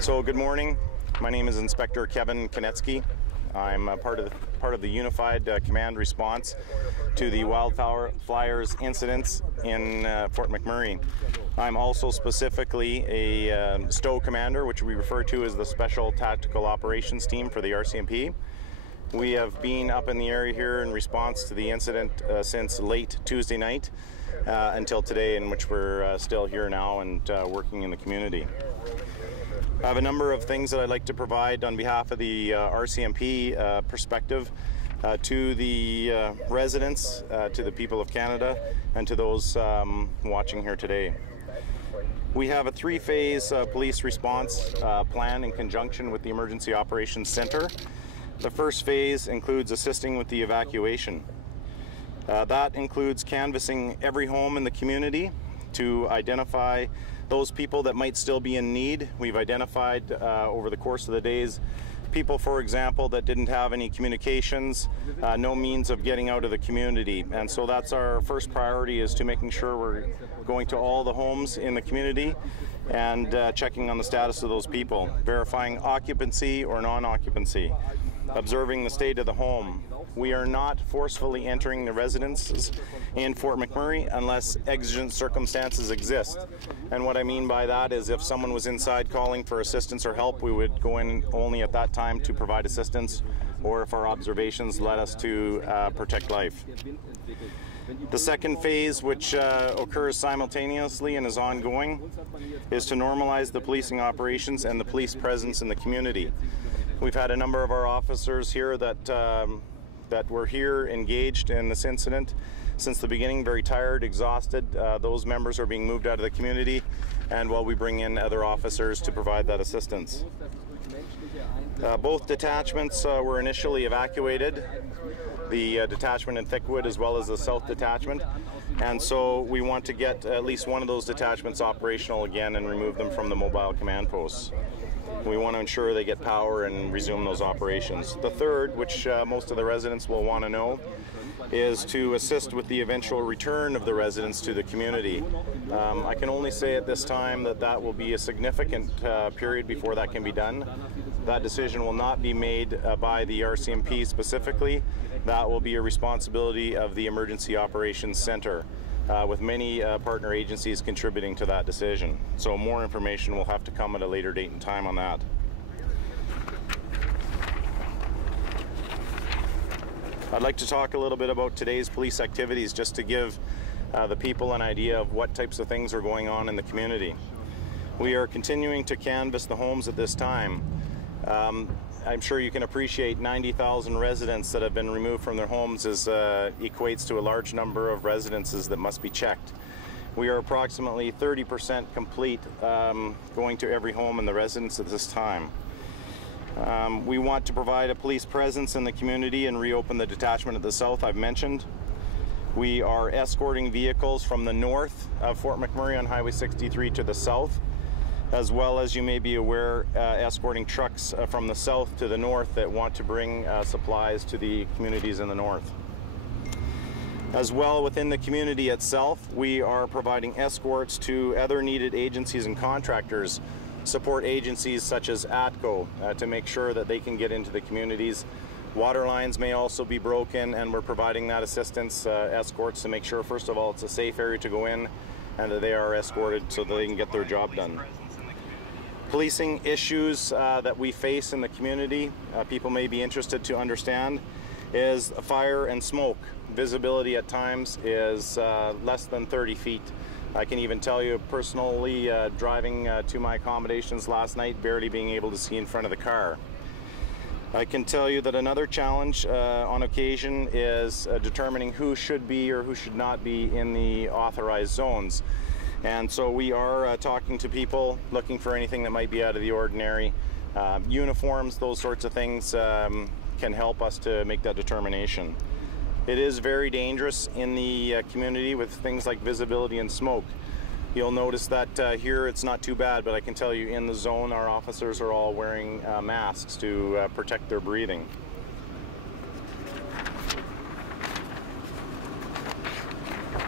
So good morning. My name is Inspector Kevin Kunetzki. I'm part of the unified command response to the wildfires incidents in Fort McMurray. I'm also specifically a STO commander, which we refer to as the Special Tactical Operations Team for the RCMP. We have been up in the area here in response to the incident since late Tuesday night until today, in which we're still here now and working in the community. I have a number of things that I'd like to provide on behalf of the RCMP perspective to the residents, to the people of Canada, and to those watching here today. We have a three-phase police response plan in conjunction with the Emergency Operations Center. The first phase includes assisting with the evacuation. That includes canvassing every home in the community to identify those people that might still be in need. We've identified over the course of the days people, for example, that didn't have any communications, no means of getting out of the community. And so that's our first priority, is to making sure we're going to all the homes in the community and checking on the status of those people, verifying occupancy or non-occupancy, observing the state of the home. We are not forcefully entering the residences in Fort McMurray unless exigent circumstances exist. And what I mean by that is, if someone was inside calling for assistance or help, we would go in only at that time to provide assistance, or if our observations led us to protect life. The second phase, which occurs simultaneously and is ongoing, is to normalize the policing operations and the police presence in the community. We've had a number of our officers here that were here engaged in this incident since the beginning, very tired, exhausted. Those members are being moved out of the community, and while we bring in other officers to provide that assistance. Both detachments were initially evacuated, the detachment in Thickwood as well as the South Detachment, and so we want to get at least one of those detachments operational again and remove them from the mobile command posts. We want to ensure they get power and resume those operations. The third, which most of the residents will want to know, is to assist with the eventual return of the residents to the community. I can only say at this time that that will be a significant period before that can be done. That decision will not be made by the RCMP specifically. That will be a responsibility of the Emergency Operations Center, with many partner agencies contributing to that decision. So more information will have to come at a later date and time on that. I'd like to talk a little bit about today's police activities, just to give the people an idea of what types of things are going on in the community. We are continuing to canvass the homes at this time. I'm sure you can appreciate 90,000 residents that have been removed from their homes equates to a large number of residences that must be checked. We are approximately 30% complete going to every home in the residence at this time. We want to provide a police presence in the community and reopen the detachment at the south I've mentioned. We are escorting vehicles from the north of Fort McMurray on Highway 63 to the south, as well as, you may be aware, escorting trucks from the south to the north that want to bring supplies to the communities in the north. As well, within the community itself, we are providing escorts to other needed agencies and contractors, support agencies such as ATCO, to make sure that they can get into the communities. Water lines may also be broken, and we're providing that assistance, escorts, to make sure, first of all, it's a safe area to go in and that they are escorted so that they can get their job done. Policing issues that we face in the community, people may be interested to understand, is fire and smoke. Visibility at times is less than 30 feet. I can even tell you personally, driving to my accommodations last night, barely being able to see in front of the car. I can tell you that another challenge on occasion is determining who should be or who should not be in the authorized zones. And so we are talking to people, looking for anything that might be out of the ordinary. Uniforms, those sorts of things can help us to make that determination. It is very dangerous in the community with things like visibility and smoke. You'll notice that here it's not too bad, but I can tell you in the zone our officers are all wearing masks to protect their breathing.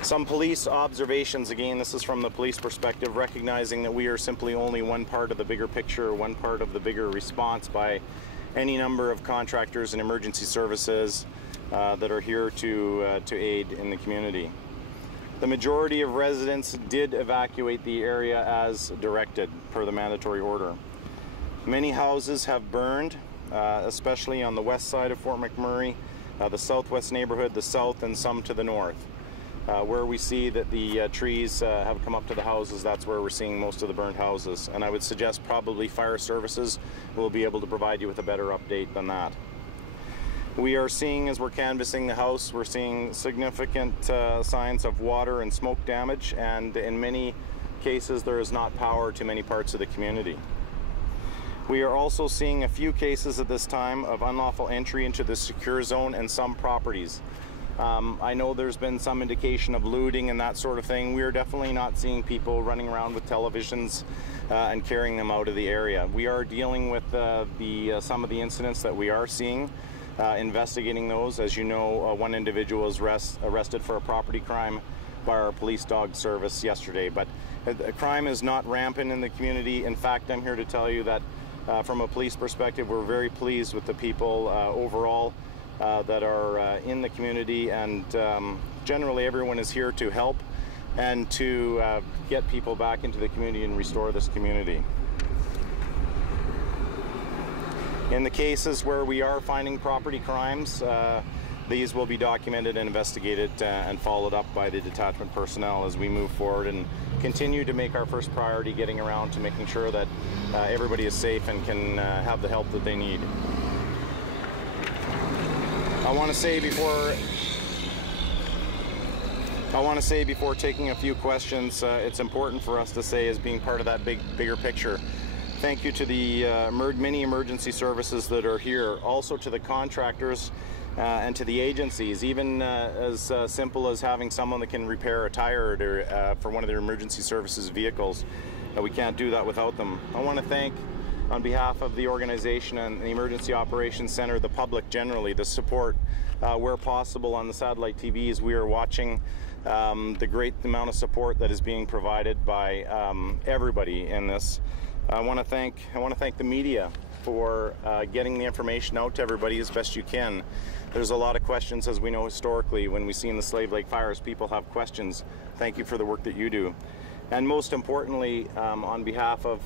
Some police observations, again, this is from the police perspective, recognizing that we are simply only one part of the bigger picture, one part of the bigger response by any number of contractors and emergency services that are here to aid in the community. The majority of residents did evacuate the area as directed per the mandatory order. Many houses have burned, especially on the west side of Fort McMurray, the southwest neighborhood, the south, and some to the north. Where we see that the trees have come up to the houses, that's where we're seeing most of the burned houses. And I would suggest probably fire services will be able to provide you with a better update than that. We are seeing, as we're canvassing the house, we're seeing significant signs of water and smoke damage, and in many cases there is not power to many parts of the community. We are also seeing a few cases at this time of unlawful entry into the secure zone and some properties. I know there's been some indication of looting and that sort of thing. We are definitely not seeing people running around with televisions and carrying them out of the area. We are dealing with some of the incidents that we are seeing, investigating those. As you know, one individual was arrested for a property crime by our police dog service yesterday. But crime is not rampant in the community. In fact, I'm here to tell you that from a police perspective, we're very pleased with the people overall that are in the community, and generally everyone is here to help and to get people back into the community and restore this community. In the cases where we are finding property crimes, these will be documented and investigated and followed up by the detachment personnel as we move forward and continue to make our first priority getting around to making sure that everybody is safe and can have the help that they need. I want to say before taking a few questions, it's important for us to say, as being part of that bigger picture, thank you to the many emergency services that are here, also to the contractors and to the agencies, even as simple as having someone that can repair a tire for one of their emergency services vehicles. We can't do that without them. I want to thank, on behalf of the organization and the Emergency Operations Center, the public generally, the support where possible on the satellite TVs. We are watching the great amount of support that is being provided by everybody in this. I want to thank the media for getting the information out to everybody as best you can. There's a lot of questions, as we know historically, when we see in the Slave Lake fires, people have questions. Thank you for the work that you do. And most importantly, on behalf of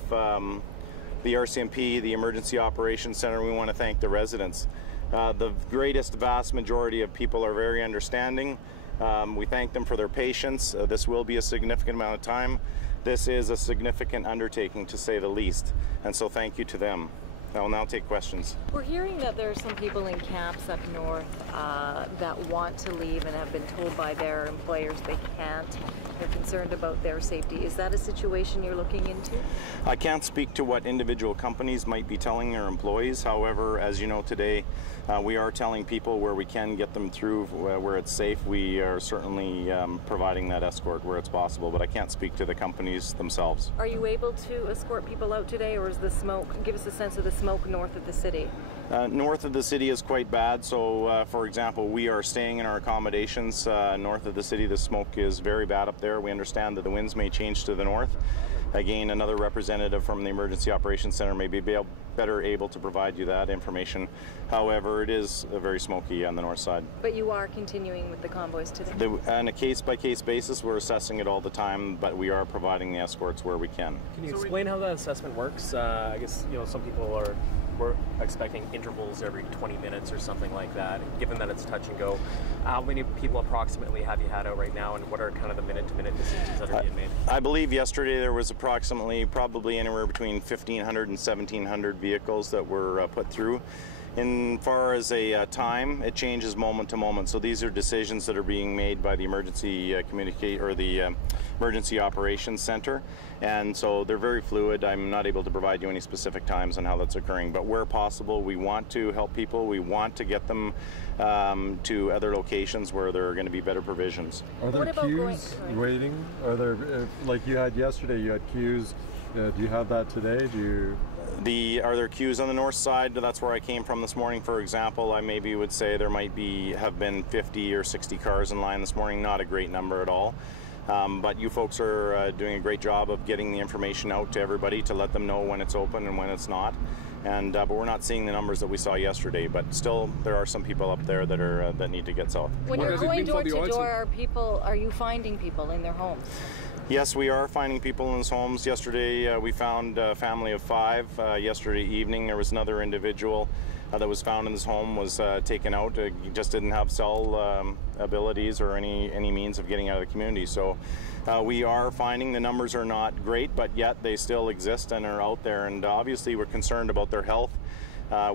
the RCMP, the Emergency Operations Center, we want to thank the residents. The vast majority of people are very understanding. We thank them for their patience. This will be a significant amount of time. This is a significant undertaking, to say the least, and so thank you to them. I will now take questions. We're hearing that there are some people in camps up north that want to leave and have been told by their employers they can't. They're concerned about their safety. Is that a situation you're looking into? I can't speak to what individual companies might be telling their employees. However, as you know today, we are telling people where we can get them through where it's safe. We are certainly providing that escort where it's possible, but I can't speak to the companies themselves. Are you able to escort people out today, or is the smoke, give us a sense of the smoke north of the city? North of the city is quite bad, so for example, we are staying in our accommodations north of the city. The smoke is very bad up there. We understand that the winds may change to the north. Again, another representative from the Emergency Operations Center may be better able to provide you that information. However, it is very smoky on the north side. But you are continuing with the convoys today? On a case-by-case basis, we're assessing it all the time, but we are providing the escorts where we can. Can you explain how that assessment works? I guess, you know, some people were expecting intervals every 20 minutes or something like that. Given that it's touch and go, how many people approximately have you had out right now, and what are kind of the minute-to-minute decisions that are being made? I believe yesterday there was probably anywhere between 1,500 and 1,700 vehicles that were put through. In far as a time, it changes moment to moment. So these are decisions that are being made by the Emergency Emergency Operations Center, and so they're very fluid. I'm not able to provide you any specific times on how that's occurring, but where possible, we want to help people. We want to get them to other locations where there are going to be better provisions. Are there queues waiting? Are there, like you had yesterday, you had queues? Do you have that today? Are there queues on the north side? That's where I came from this morning, for example. I maybe would say there might have been 50 or 60 cars in line this morning. Not a great number at all. But you folks are doing a great job of getting the information out to everybody to let them know when it's open and when it's not. And but we're not seeing the numbers that we saw yesterday. But still, there are some people up there that need to get south. When you're going door to door, are you finding people in their homes? Yes, we are finding people in his homes. Yesterday, we found a family of 5. Yesterday evening, there was another individual that was found in his home, was taken out. He just didn't have cell abilities or any means of getting out of the community. So we are finding the numbers are not great, but yet they still exist and are out there. And obviously, we're concerned about their health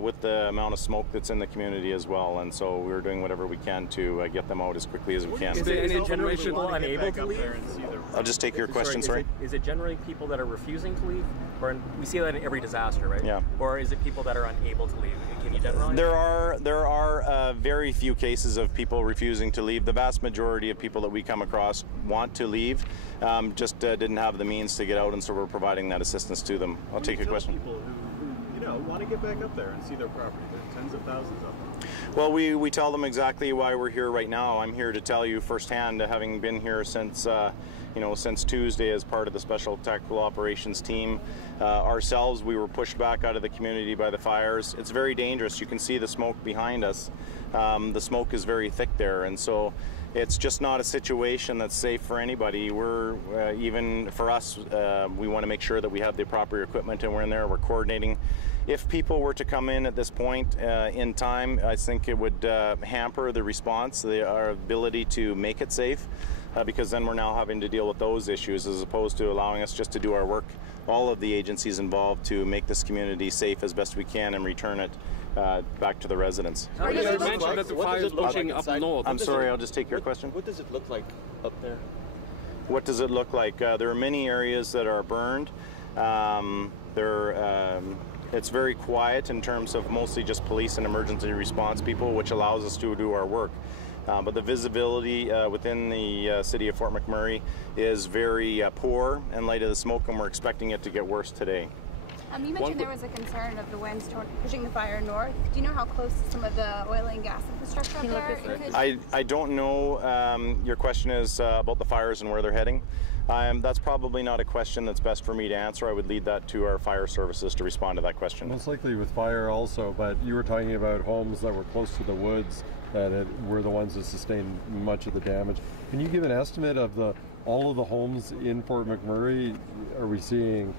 with the amount of smoke that's in the community as well. And so we're doing whatever we can to get them out as quickly as we can. Is there any generally people unable to leave? I'll just take your question, sorry. Is it generally people that are refusing to leave? Or we see that in every disaster, right? Yeah. Or is it people that are unable to leave? Can you generalize? There are very few cases of people refusing to leave. The vast majority of people that we come across want to leave, just didn't have the means to get out, and so we're providing that assistance to them. I'll take your question. People who want to get back up there and see their property. There are tens of thousands of them. Well, we tell them exactly why we're here right now. I'm here to tell you firsthand, having been here since since Tuesday as part of the Special Tactical Operations team. Ourselves, we were pushed back out of the community by the fires. It's very dangerous. You can see the smoke behind us. The smoke is very thick there, and so it's just not a situation that's safe for anybody. We're even for us, we want to make sure that we have the proper equipment and we're in there. We're coordinating. If people were to come in at this point in time, I think it would hamper the response, our ability to make it safe, because then we're now having to deal with those issues as opposed to allowing us just to do our work, all of the agencies involved, to make this community safe as best we can and return it back to the residents. You mentioned that the fire is pushing up north. I'm sorry, I'll just take your question. What does it look like up there? What does it look like? There are many areas that are burned. It's very quiet in terms of mostly just police and emergency response people, which allows us to do our work. But the visibility within the city of Fort McMurray is very poor in light of the smoke, and we're expecting it to get worse today. You mentioned there was a concern of the winds pushing the fire north. Do you know how close some of the oil and gas infrastructure up there? I don't know. Your question is about the fires and where they're heading. That's probably not a question that's best for me to answer. I would lead that to our fire services to respond to that question. Most likely with fire also, but you were talking about homes that were close to the woods that were the ones that sustained much of the damage. Can you give an estimate of all of the homes in Fort McMurray? Are we seeing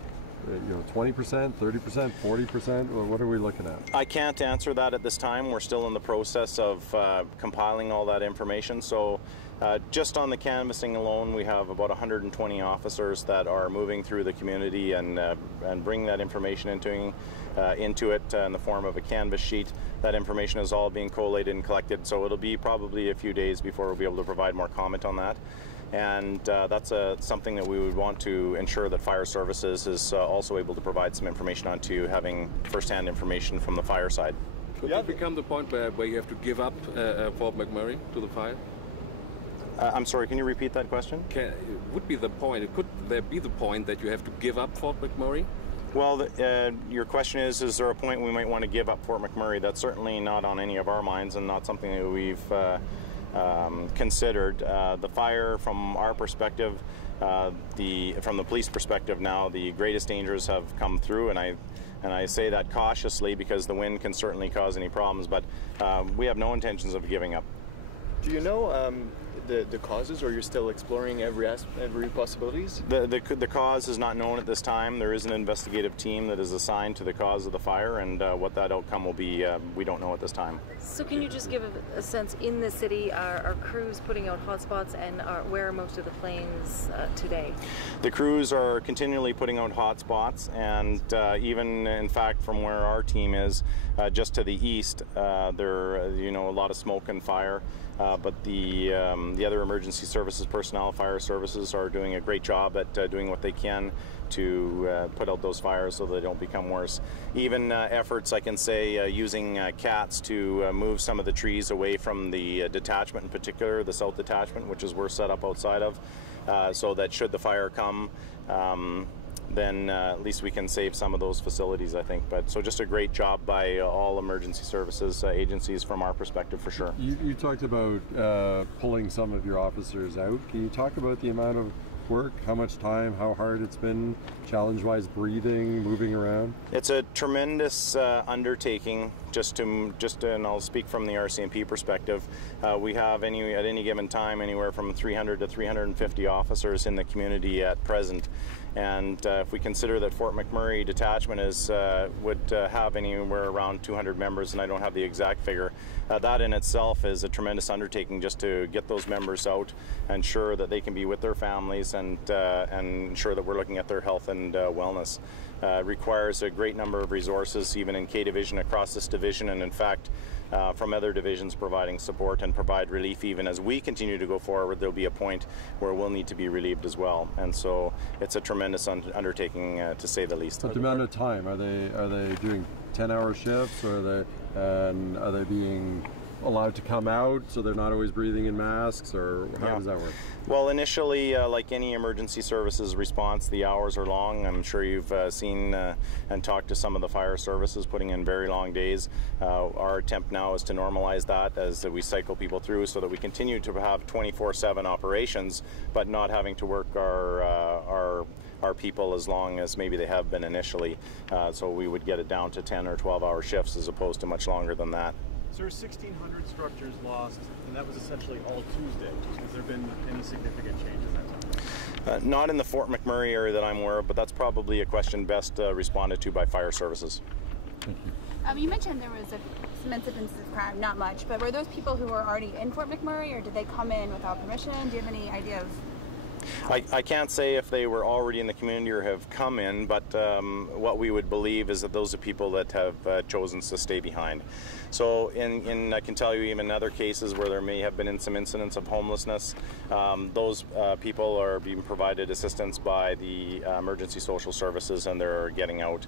20%, 30%, 40%? Or what are we looking at? I can't answer that at this time. We're still in the process of compiling all that information. So just on the canvassing alone, we have about 120 officers that are moving through the community and bringing that information into it in the form of a canvas sheet. That information is all being collated and collected, so it'll be probably a few days before we'll be able to provide more comment on that. And that's something that we would want to ensure that fire services is also able to provide some information on, to having first-hand information from the fire side. Could it become the point where you have to give up Fort McMurray to the fire? I'm sorry, can you repeat that question? Could there be the point that you have to give up Fort McMurray? Well, your question is there a point we might want to give up Fort McMurray? That's certainly not on any of our minds, and not something that we've considered. The fire, from our perspective, from the police perspective now, the greatest dangers have come through, and I say that cautiously because the wind can certainly cause any problems, but we have no intentions of giving up. Do you know the causes, or you're still exploring every possibilities? The cause is not known at this time. There is an investigative team that is assigned to the cause of the fire, and what that outcome will be, we don't know at this time. So can you just give a sense, in the city, are crews putting out hotspots, and where are most of the planes today? The crews are continually putting out hotspots, and even in fact from where our team is, just to the east, there a lot of smoke and fire. But the other emergency services personnel, fire services, are doing a great job at doing what they can to put out those fires so they don't become worse. Even efforts, I can say, using cats to move some of the trees away from the detachment, in particular the south detachment, which is we're set up outside of, so that should the fire come, then at least we can save some of those facilities, I think. But so just a great job by all emergency services agencies from our perspective, for sure. You talked about pulling some of your officers out. Can you talk about the amount of work, how much time, how hard it's been, challenge-wise, breathing, moving around? It's a tremendous undertaking. And I'll speak from the RCMP perspective. We have at any given time anywhere from 300 to 350 officers in the community at present. And if we consider that Fort McMurray detachment would have anywhere around 200 members, and I don't have the exact figure, that in itself is a tremendous undertaking just to get those members out, ensure that they can be with their families, and ensure that we're looking at their health and wellness. Requires a great number of resources, even in K Division, across this division, and in fact from other divisions providing support and provide relief. Even as we continue to go forward, there'll be a point where we'll need to be relieved as well, and so it's a tremendous undertaking to say the least. But the amount of time, are they doing 10-hour shifts, or are they being allowed to come out so they're not always breathing in masks, or how does that work? Well, initially, like any emergency services response, the hours are long. I'm sure you've seen and talked to some of the fire services putting in very long days. Our attempt now is to normalize that as we cycle people through, so that we continue to have 24/7 operations, but not having to work our people as long as maybe they have been initially. So we would get it down to 10 or 12-hour shifts as opposed to much longer than that. So there were 1,600 structures lost, and that was essentially all Tuesday. Has there been any significant changes in that time? Not in the Fort McMurray area that I'm aware of, but that's probably a question best responded to by fire services. Thank you. You mentioned there was some incidents of crime, not much, but were those people who were already in Fort McMurray, or did they come in without permission? Do you have any idea of? I can't say if they were already in the community or have come in, but what we would believe is that those are people that have chosen to stay behind. So I can tell you, even in other cases where there may have been some incidents of homelessness, those people are being provided assistance by the emergency social services, and they're getting out.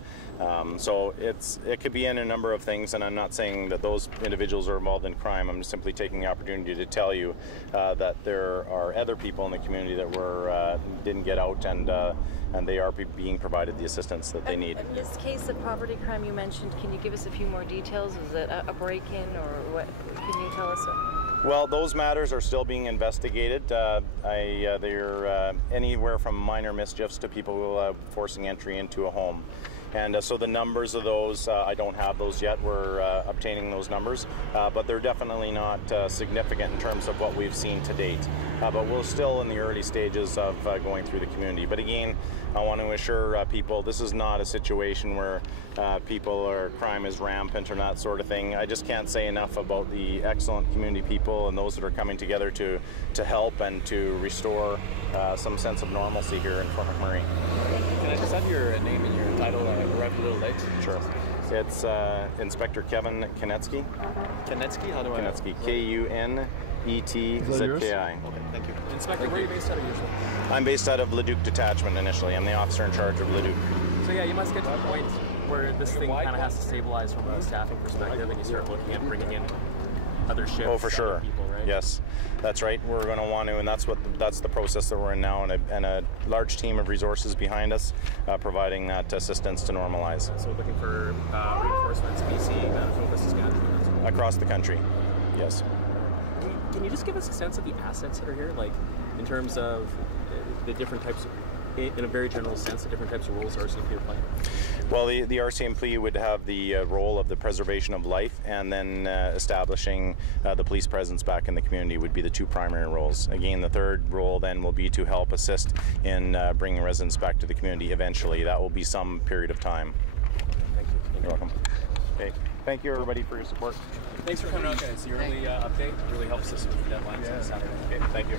So it could be in a number of things, and I'm not saying that those individuals are involved in crime. I'm simply taking the opportunity to tell you that there are other people in the community that didn't get out, and they are being provided the assistance that they need. In this case of property crime you mentioned, can you give us a few more details? Is it a break-in, or what? Can you tell us? Well, those matters are still being investigated. They're anywhere from minor mischiefs to people forcing entry into a home. And so the numbers of those, I don't have those yet. We're obtaining those numbers, but they're definitely not significant in terms of what we've seen to date. But we're still in the early stages of going through the community. But again, I want to assure people this is not a situation where people or crime is rampant or that sort of thing. I just can't say enough about the excellent community people and those that are coming together to help and to restore some sense of normalcy here in Fort McMurray. Can I just have your name and your title? I arrived a little late. Sure. It's Inspector Kevin Kunetzki. Kunetzki? How do I? Kunetzki. Kunetzki. Okay, thank you. Inspector, where are you based out of usually? I'm based out of Leduc Detachment initially. I'm the officer in charge of Leduc. So yeah, you must get to the point where this thing kind of has to stabilize from a staffing perspective, and you start looking at bringing in other shifts. Oh, for sure. People, right? Yes, that's right. We're going to want to, and that's the process that we're in now, and a large team of resources behind us, providing that assistance to normalize. So looking for reinforcements, BC, Manitoba, Saskatchewan, across the country. Yes. Can you just give us a sense of the assets that are here, like in terms of the different types of, in a very general sense, the different types of roles RCMP are playing? Well, the RCMP would have the role of the preservation of life, and then establishing the police presence back in the community would be the two primary roles. Again, the third role then will be to help assist in bringing residents back to the community eventually. That will be some period of time. Thank you. You're welcome. Okay. Thank you, everybody, for your support. Thanks for coming out, guys. Your early update really helps us with the deadlines on Saturday. Okay, thank you.